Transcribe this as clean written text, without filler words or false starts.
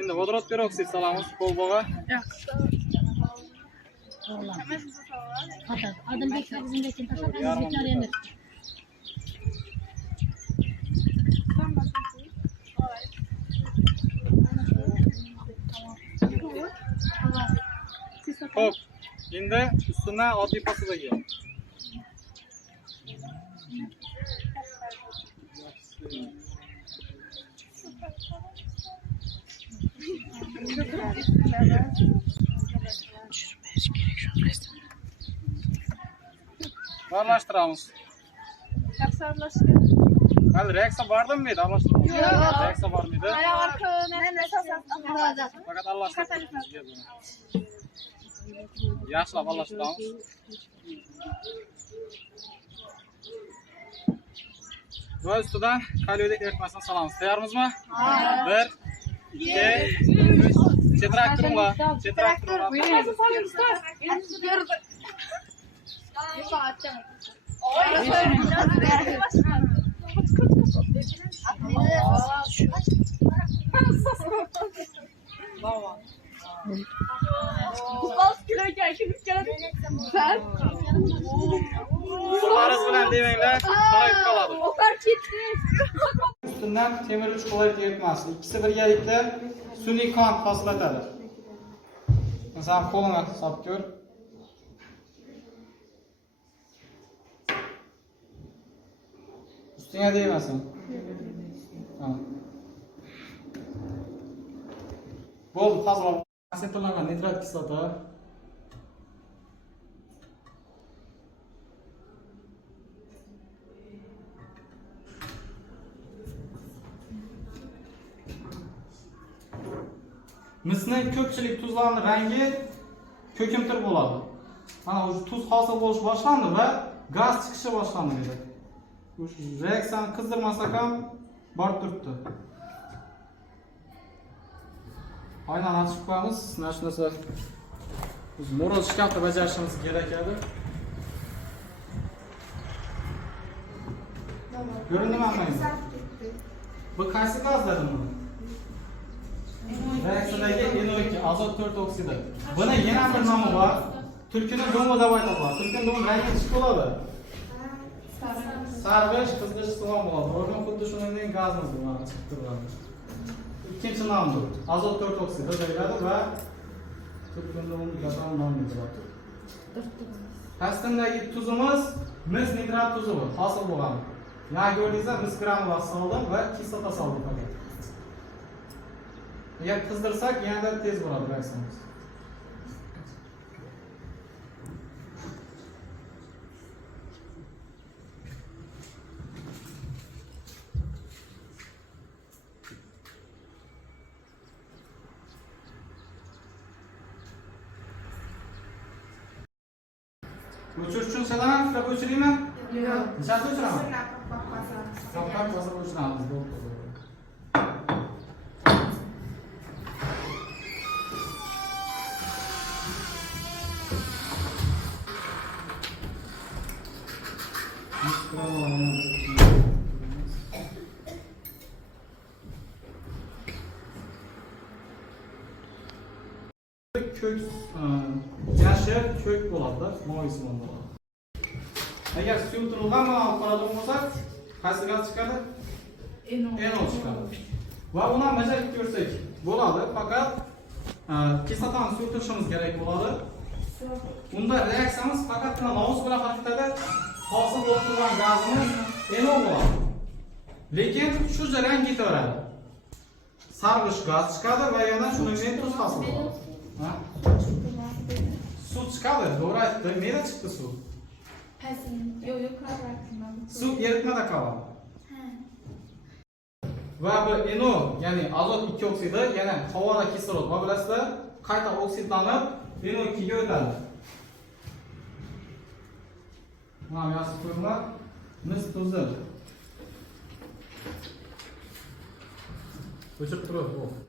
Endi vodorod peroksid solamiz polboga. Odilbek bizimga keyin tashlab endi. Xo'p, endi ustidan oddiy posadaga. Aralashtiramiz. Yaxshi aralashgan. Hali reaksiya bordimi edi? Aralashtiramiz. Yo'q. Reaksiya bormidi. Oyoq orqa Fakat aralashtiramiz. Yaxshilab aralashtiramiz. Va ustidan kaliyodek eritmasini solamiz. Tayyormizmi? 1 2 3 Chetrak turinglar. Chetrak turinglar. Sularız bilan demanglar, qorayib qoladi. Ustidan temir uch klorid eritmasi. İkisi birgalikda sun'iy qon hosillatadi. Masalan, qo'lingga solib ko'r. Ustingga deymasin. Bo'ldi, tozalab. Asetonlangan nitrat kislota. Misning ko'pchilik tuzlarning rangi ko'kimtir bo'ladi. Mana o'sha tuz hosil bo'lish boshlandi va gaz chiqishi boshlandi dedi. O'sha reaksiyani qizdirmasak ham borib turibdi. Aynan ochib qo'yamiz. Mana shu narsa biz moroz shkafda bajarishimiz kerak edi. Ko'rindimi hammangiz? Bu qaysi gazlardir buni? Reaksiyadagi NO2 azot 4 oksidi. Buni yana bir nomi bor. Tulkining do'mi deb aytiladi. Tulkining do'mi rangi chiqib bo'ladi. Sarg'ish, qizg'ish simon bo'ladi. O'rgan xuddi shuningdek gazimiz bor, chiqib turadi. İkinci namdır. Azot 4 oksidi deyiladi va tulkining do'mi degan nomni beradi. Pastindagi tuzimiz mis nitrat tuzi hosil bo'lgan. Yana ko'rdingizlar, mis granullar soldim va kislota soldim fakat. Agar qizdirsak, yanada tez bo'ladi reaksiyamiz. O'chirish uchun shalaman ushlab o'chiraymi? Yo'q. Nechasi o'chiraman? Qop bosib o'chiramiz. Kök yashil kök bo'ladi, mo'y simon bo'ladi. Agar suyultirilgan olib qoladigan bo'lsak, qaysi gaz chiqadi? NO chiqadi. Va uni bajarib ko'rsak bo'ladi, faqat kislotani suyultirishimiz kerak bo'ladi. Unda reaksiyamiz faqatgina nomus bilan harakatda hosil bo'lib turgan gazimiz NO bo'ladi. Lekin shu jarayon ketaveradi. Sarg'ish gaz chiqadi va yana shuningdek tuz hosil bo'ladi. Suv chiqadi, to'g'ri aytdi. Nega chiqdi suv? Yo'q, Suv eritmada qoladi. Va bu NO, ya'ni azot 2 oksidi, yana havoda kislorod va bilasizlar, qayta oksidlanib NO2 ga o'tadi. Mana yaxshi ko'ringlar. Mis tuzi. O'chirib turadi.